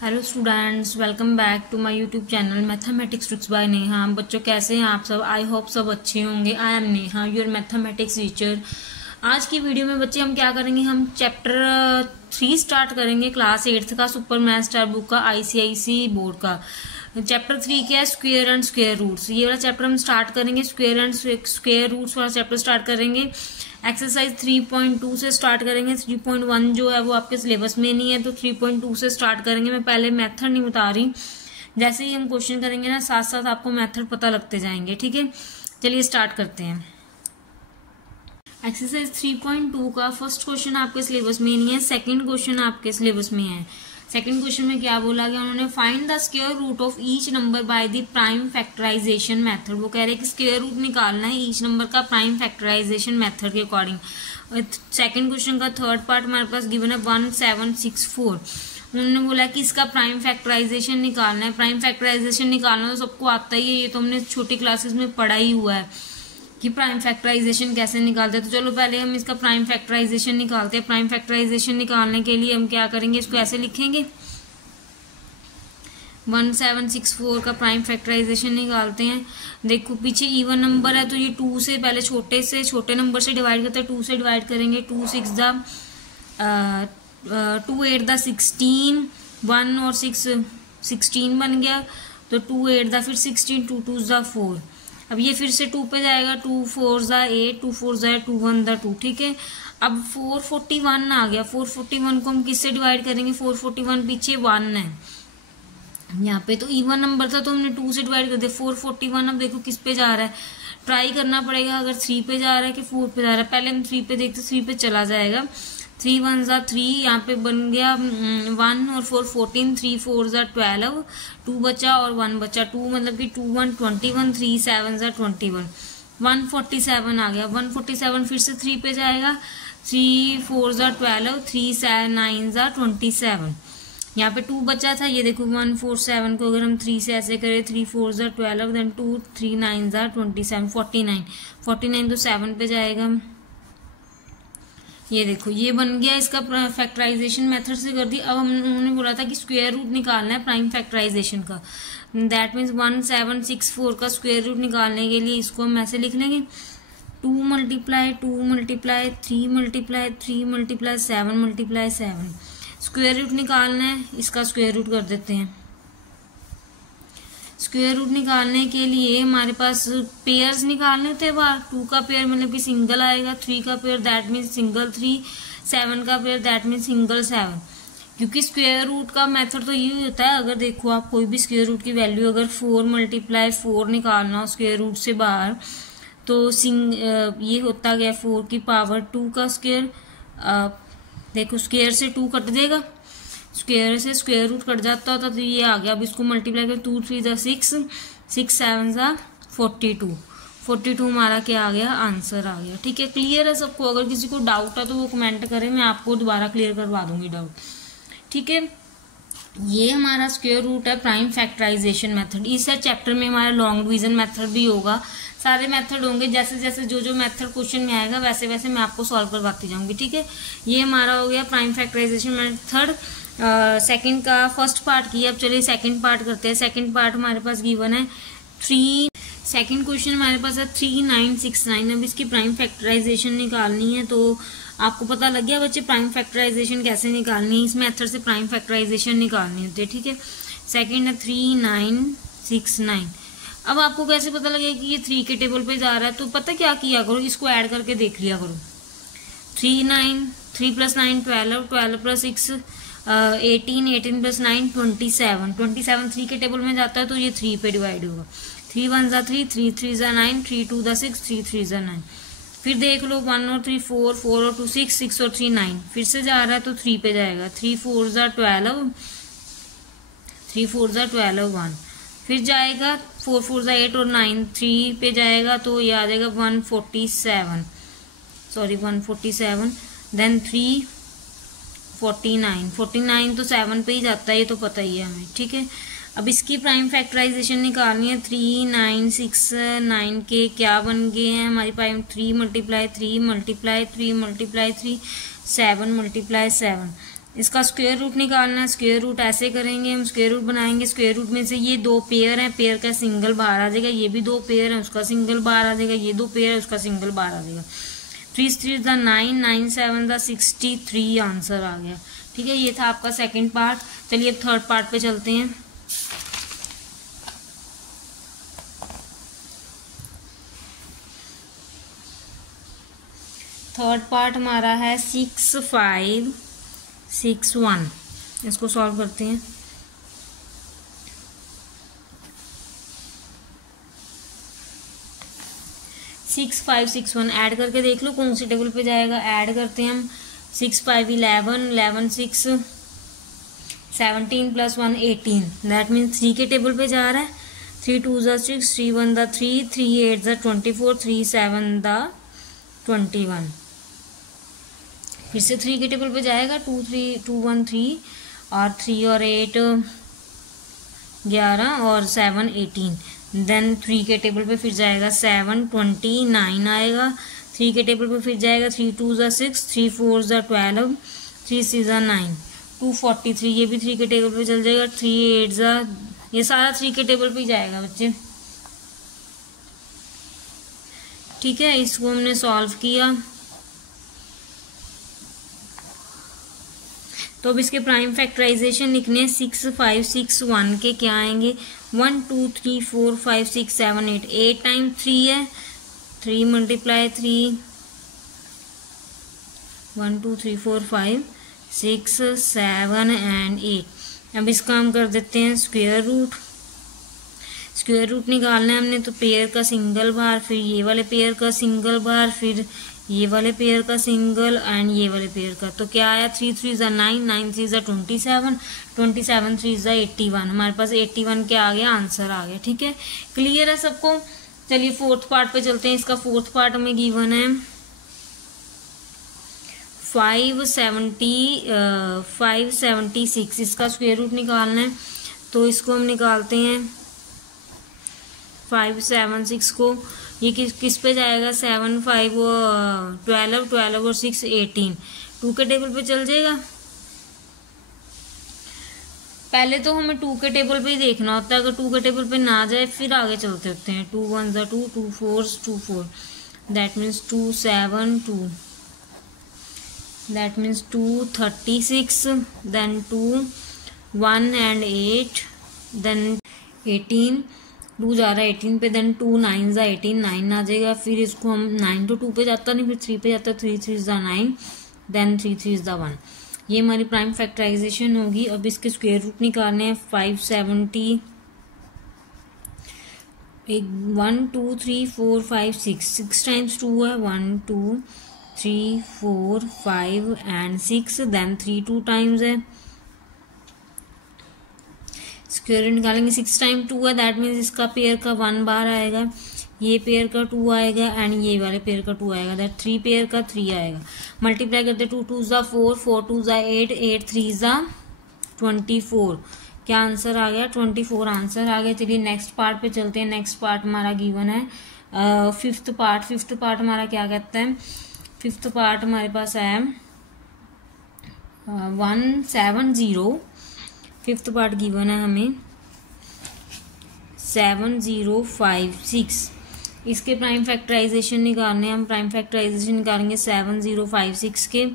Hello students, welcome back to my YouTube channel mathematics tricks by Neha. बच्चों कैसे हैं आप सब? आई होप सब अच्छे होंगे। I am Neha, your mathematics teacher. आज की वीडियो में बच्चे हम क्या करेंगे, हम चैप्टर 3 स्टार्ट करेंगे, क्लास 8th का, सुपर मैथ स्टार बुक का, आईसीआईसी बोर्ड का। चैप्टर 3 क्या है? Square and square roots. ये वाला चैप्टर हम स्टार्ट करेंगे, स्क्वायर एंड स्क्वायर रूट्स वाला चैप्टर स्टार्ट करेंगे। एक्सरसाइज 3.2 से स्टार्ट करेंगे। 3.1 जो है वो आपके सिलेबस में नहीं है, तो 3.2 से स्टार्ट करेंगे। मैं पहले मेथड नहीं बता रही, जैसे ही हम क्वेश्चन करेंगे ना, साथ साथ आपको मेथड पता लगते जाएंगे। ठीक है, चलिए स्टार्ट करते हैं। एक्सरसाइज 3.2 का फर्स्ट क्वेश्चन आपके सिलेबस में नहीं है, सेकंड क्वेश्चन आपके सिलेबस में है। सेकंड क्वेश्चन में क्या बोला गया उन्होंने, find the square root of each number by the prime factorization method. वो कह रहे हैं कि स्क्वायर रूट निकालना है ईच नंबर का प्राइम फैक्टराइजेशन मेथड के अकॉर्डिंग। सेकंड क्वेश्चन का थर्ड पार्ट हमारे पास गिवन है 1764। उन्होंने बोला कि इसका प्राइम फैक्टराइजेशन निकालना है। प्राइम फैक्टराइजेशन निकालना तो सबको आता ही है, ये तो हमने छोटी क्लासेस में पढ़ा ही हुआ है कि प्राइम फैक्टराइजेशन कैसे निकालते हैं। तो चलो पहले हम इसका प्राइम फैक्टराइजेशन निकालते हैं। प्राइम फैक्टराइजेशन निकालने के लिए हम क्या करेंगे, इसको ऐसे लिखेंगे, 1764 का प्राइम फैक्टराइजेशन निकालते हैं। देखो पीछे इवन नंबर है तो ये 2 से पहले छोटे नंबर से डिवाइड करते हैं। 2 से डिवाइड करेंगे, 2 6 द 2 8 द 16, 1 और 6 16 बन गया, तो 2 8 द फिर 16, 2 2 द 4। अब ये फिर से 2 पे जाएगा, 2 4 ज़ा 8, 2 4 ज़ा 2 1 द 2। ठीक है, अब 441 आ गया। 441 को हम किससे डिवाइड करेंगे? 441 पीछे 1 है यहाँ पे, तो इवन नंबर था तो हमने 2 से डिवाइड कर दिया। 441 अब देखो किस पे जा रहा है, ट्राई करना पड़ेगा अगर 3 पे जा रहा है कि 4 पे जा रहा है। पहले हम 3 पे देखते, 3 पे चला जाएगा। 3 1 ज़ा 3, यहाँ पे बन गया 1 और 4 14, 3 4 ज़ा 12, 2 बचा और 1 बचा। 2 मतलब कि 2 1 21, 3 7 ज़ा 21, 147 आ गया। 147 फिर से 3 पे जाएगा, 3 4 ज़ा 12, 3 9 ज़ा 27। यहाँ पे 2 बचा था, ये देखो 147 को अगर हम 3 से ऐसे करें, 3 4 ज़ा 12, देन 2 3 9 ज़ा 27, 49 तो 7 पे जाएगा। ये देखो ये बन गया, इसका फैक्टराइजेशन मेथड से कर दी। अब उन्होंने बोला था कि स्क्वायर रूट निकालना है प्राइम फैक्टराइजेशन का। दैट मीन्स 1764 का स्क्वायर रूट निकालने के लिए इसको हम ऐसे लिख लेंगे, 2 multiply 2 multiply 3 multiply 3 multiply 7 multiply 7। Square root निकालना है, इसका स्क्वायर रूट कर देते हैं। स्क्वायर रूट निकालने के लिए हमारे पास पेयर्स निकालने होते हैं बाहर। 2 का पेयर मतलब कि सिंगल आएगा, 3 का पेयर दैट मीन्स सिंगल 3, 7 का पेयर दैट मीन्स सिंगल 7। क्योंकि स्क्वायर रूट का मेथड तो ये होता है, अगर देखो आप कोई भी स्क्वायर रूट की वैल्यू अगर 4 मल्टीप्लाई 4 निकालना हो स्क्वायर रूट से बाहर, तो ये होता गया 4 की पावर 2 का स्क्वायर। देखो स्क्वायर से 2 कट देगा, स्क्वायर से स्क्वायर रूट कट जाता होता, तो ये आ गया। अब इसको मल्टीप्लाई कर, 2 3 ज़ा 6, 6 7 ज़ा 42 हमारा क्या आ गया, आंसर आ गया। ठीक है, क्लियर है सबको? अगर किसी को डाउट है तो वो कमेंट करें, मैं आपको दोबारा क्लियर करवा दूंगी डाउट। ठीक है, ये हमारा स्क्वायर रूट है प्राइम फैक्टराइजेशन मेथड। इस चैप्टर में हमारा लॉन्ग डिवीजन मेथड भी होगा, सारे मेथड होंगे। जैसे जैसे जो मेथड क्वेश्चन में आएगा वैसे वैसे मैं आपको सॉल्व करवाती जाऊंगी। ठीक है, ये हमारा हो गया प्राइम फैक्टराइजेशन मेथड सेकंड का फर्स्ट पार्ट किया। अब चलिए सेकंड पार्ट करते हैं। सेकंड पार्ट हमारे पास गिवन है 3, सेकंड क्वेश्चन हमारे पास है 3969। अब इसकी प्राइम फैक्टराइजेशन निकालनी है, तो आपको पता लग गया बच्चे प्राइम फैक्टराइजेशन कैसे निकालनी है। इस मेथड से प्राइम फैक्टराइजेशन निकालनी होती है। ठीक है, सेकंड है 3969। अब आपको कैसे पता लगेगा कि ये 3 के टेबल पे जा रहा है, तो पता क्या किया करो, इसको ऐड करके देख लिया करो। 3 + 9 12, 12 + 6 18, 18 + 9 27, 27 3 के टेबल में जाता है तो ये 3 पे डिवाइड होगा। 3 1 ज़ा 3, 3 3 ज़ा 9, 3 2 ज़ा 6, 3 3 ज़ा 9। फिर देख लो 1 और 3 4, 4 और 2 6, 6 और 3 9। फिर से जा रहा है तो 3 पे जाएगा। 3 4 ज़ा 12, 3 4 ज़ा 12 1। फिर जाएगा 4 4 ज़ा 8 और 9, 3 पे जाएगा तो ये आ जाएगा 147, देन 3 49 तो 7 पे ही जाता है, ये तो पता ही है हमें। ठीक है, अब इसकी प्राइम फैक्टराइजेशन निकालनी है। 3969 के क्या बन गए हैं हमारी प्राइम, 3 × 3 × 3 × 3 × 3 7 × 7। इसका स्क्वायर रूट निकालना है। स्क्वायर रूट ऐसे करेंगे, हम स्क्वायर रूट बनाएंगे। स्क्वायर रूट में से ये दो पेयर हैं, पेयर का सिंगल बाहर आ जाएगा। ये भी दो पेयर है, उसका सिंगल बाहर आ जाएगा। ये दो पेयर है, उसका सिंगल बाहर आ जाएगा। 3 3 9, 9 7 63 आंसर आ गया। ठीक है, ये था आपका सेकंड पार्ट। चलिए अब थर्ड पार्ट पे चलते हैं। थर्ड पार्ट हमारा है 6 5 6 1। इसको सॉल्व करते हैं। सिक्स 5 6 1 ऐड करके देख लो कौन सी टेबल पे जाएगा। ऐड करते हैं हम। 6 5 11 11 6 17 + 1 18, दैट मीन्स 3 के टेबल पे जा रहा है। 3 2 6, 3 1 3, 3 8 24, 3 7 21। फिर से 3 के टेबल पे जाएगा। 2 3 2 1 3 और 3 और 8 11 और 7 18। देन 3 के टेबल पे फिर जाएगा 7 29 आएगा। 3 के टेबल पे फिर जाएगा 3 2 6, 3 4 12, 3 6 9 243। ये भी 3 के टेबल पे चल जाएगा। 3 8 ये सारा 3 के टेबल पे ही जाएगा बच्चे। ठीक है, इसको हमने सॉल्व किया। तो अब इसके प्राइम फैक्टराइजेशन लिखने 6 5 6 1 के क्या आएंगे। 1 2 3 4 5 6 7 8, 8 टाइम 3 है। 3 × 3 1 2 3 4 5 6 7 एंड 8। अब इसका हम कर देते हैं स्क्वायर रूट। स्क्वायर रूट निकालना है हमने, तो पेयर का सिंगल बार, फिर ये वाले पेयर का सिंगल बार, फिर ये वाले पेयर का सिंगल एंड ये वाले पेयर का। तो क्या आया, 3 3 9, 9 3 27, 27 3 81। हमारे पास 81 क्या आ गया, आंसर आ गया। ठीक है, क्लियर है सबको। चलिए फोर्थ पार्ट पे चलते हैं। इसका फोर्थ पार्ट हमें गिवन है 576। इसका स्क्वायर रूट निकालना है, तो इसको हम निकालते हैं 576 को। ये किस पे जाएगा, 7 5 12 12 और 6 18। 2 के टेबल पे चल जाएगा। पहले तो हमें 2 के टेबल पे ही देखना होता है। अगर 2 के टेबल पे ना जाए फिर आगे चलते होते हैं। 2 1 2, 2 4 2 4, that means 2 7 2, that means 2 36, then 2 1 and 8, then 18। 2 जा रहा है 18 पे, देन 2 9 18, 9 आ जाएगा। फिर इसको हम 9 तो 2 पे जाता नहीं, फिर 3 पे जाता है। 3 3 9, देन 3 3 1। ये हमारी प्राइम फैक्टराइजेशन होगी। अब इसके स्क्वायर रूट निकालने हैं। 570 1 2 3 4 5 6 टाइम्स 2 है। 1 2 3 4 5 एंड 6, देन 3 2 टाइम्स है। स्क्वायर रूट निकालेंगे। 6 टाइम 2 है, दैट मीन्स इसका पेयर का 1 बार आएगा, ये पेयर का 2 आएगा एंड ये वाले पेयर का 2 आएगा, दैट 3 पेयर का 3 आएगा। मल्टीप्लाई करते 2 2 4, 4 2 8, 8 3 24। क्या आंसर आ गया, 24 आंसर आ गया। चलिए नेक्स्ट पार्ट पे चलते हैं। नेक्स्ट पार्ट हमारा गिवन है फिफ्थ पार्ट। फिफ्थ पार्ट हमारा क्या कहता है, फिफ्थ पार्ट हमारे पास है 170। फिफ्थ पार्ट गिवन है हमें 7056। इसके प्राइम फैक्टराइजेशन निकालने हैं हम। प्राइम फैक्टराइजेशन निकालेंगे 7056 के।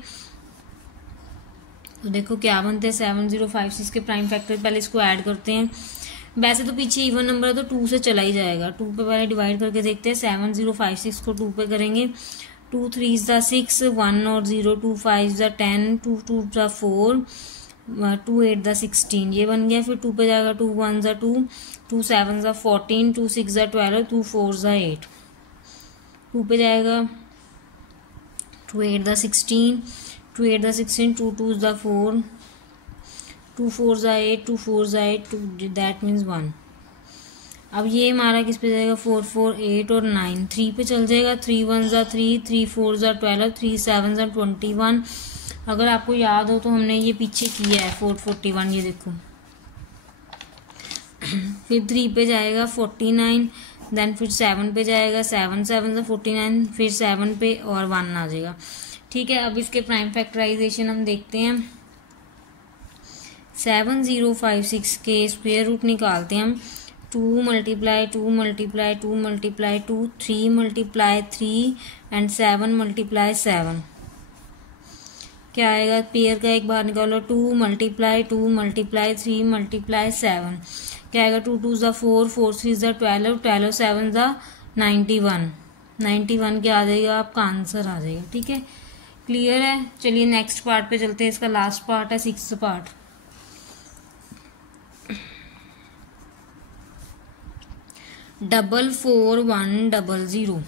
तो देखो क्या बनते हैं 7056 के प्राइम फैक्टर। पहले इसको ऐड करते हैं। वैसे तो पीछे इवन नंबर है तो 2 से चला ही जाएगा। 2 पे पहले डिवाइड करके देखते हैं। 7056 को 2 पे करेंगे। 2 3 6, 1 और 0, 2 5 10, 2 2 4, 2 8 16। ये बन गया। फिर 2 पे जाएगा। 2 1 2, 2 7 14, 2 6 12, 2 4 8। 2 पे जाएगा। 2 8 16, 2 8 16, 2 2 4, 2 4 8, 2 4 8, दैट मीन्स 1। अब ये हमारा किस पे जाएगा, 4 4 8 और 9। 3 पे चल जाएगा। 3 1 3, 3 4 12, 3 7 21। अगर आपको याद हो तो हमने ये पीछे किया है 441, ये देखो। फिर 3 पे जाएगा 49, देन फिर 7 पे जाएगा। 7 7 49, फिर 7 पे और 1 आ जाएगा। ठीक है, अब इसके प्राइम फैक्टराइजेशन हम देखते हैं। 7056 के स्क्वायर रूट निकालते हैं हम। 2 multiply 2 multiply 2 multiply 2, 3 multiply 3 and 7 multiply 7। क्या आएगा? पेयर का एक बार निकालो। 2 मल्टीप्लाई 2 मल्टीप्लाई 3 मल्टीप्लाई 7। क्या आएगा? 2 2 ज़ा 4, 4 3 ज़ा 12, 12 7 ज़ा 91। 91 क्या आ जाएगा? आपका आंसर आ जाएगा। ठीक है, क्लियर है। चलिए नेक्स्ट पार्ट पे चलते हैं। इसका लास्ट पार्ट है, 6th पार्ट। डबल 4 1 0 0।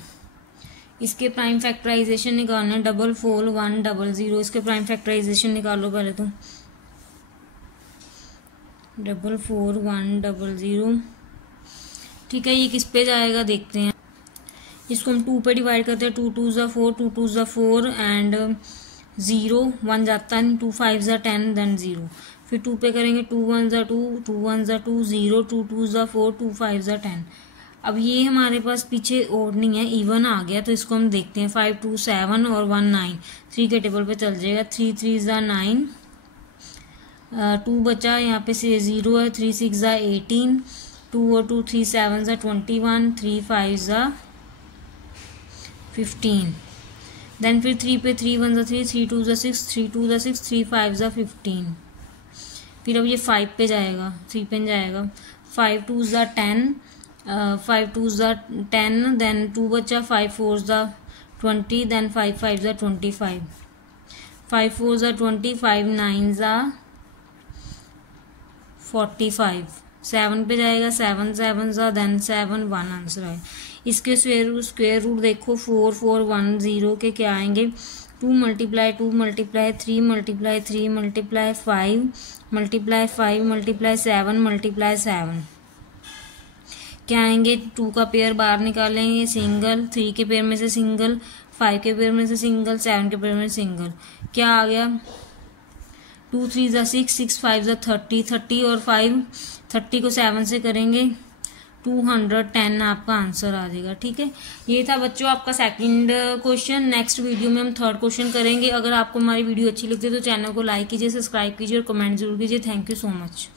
इसके प्राइम फैक्टराइजेशन निकालना है। 4 4 1 0 0। इसके प्राइम फैक्टराइजेशन निकालो पहले तो। 4 4 1 0 0। ठीक है, ये किस पे जाएगा देखते हैं। इसको हम 2 पे डिवाइड करते हैं। 2 2 ज़ा 4, 2 2 ज़ा 4 एंड 0 1 जाता नहीं। 2 5 ज़ा 10 देन 0। फिर 2 पे करेंगे। 2 1 ज़ा 2, 2 1 ज़ा 2 0, 2 2 ज़ा 4, 2 5 ज़ा 10। अब ये हमारे पास पीछे ओड नहीं है, इवन आ गया, तो इसको हम देखते हैं। 5 2 7 और 1 9। 3 के टेबल पे चल जाएगा। 3 3 ज़ा 9, 2 बचा यहाँ पे से 0 है। 3 6 ज़ा 18, 2 और 2 3 7 ज़ा 21, 3 5 ज़ा 15। देन फिर 3 पे 3 1 ज़ा 3, 3 2 ज़ा 6, 3 2 ज़ा 6, 3 5 ज़ा 15। फिर अब ये 5 पे जाएगा, 3 पे जाएगा। 5 2 ज़ा 10, 5 2 ज़ा 10, देन 2 बचा। 5 4 ज़ा 20, देन 5 5 ज़ा 25, 5 4 ज़ा 20, 5 9 ज़ा 45। 7 पे जाएगा। 7 7 ज़ा, देन 7 1 आंसर है। इसके स्क्वायर रूट देखो। 4 4 1 0 के क्या आएंगे? 2 multiply 2 multiply 3 multiply 3 multiply 5 multiply 5 multiply 7 multiply 7। क्या आएंगे? 2 का पेयर बाहर निकालेंगे, सिंगल। 3 के पेयर में से सिंगल, 5 के पेयर में से सिंगल, 7 के पेयर में से सिंगल। क्या आ गया? 2 3 ज़ा 6, 6 5 ज़ा 30, 30 और 5, 30 को 7 से करेंगे 210 आपका आंसर आ जाएगा। ठीक है, ये था बच्चों आपका सेकंड क्वेश्चन। नेक्स्ट वीडियो में हम थर्ड क्वेश्चन करेंगे। अगर आपको हमारी वीडियो अच्छी लगती है तो चैनल को लाइक कीजिए, सब्सक्राइब कीजिए और कमेंट जरूर कीजिए। Thank you so much.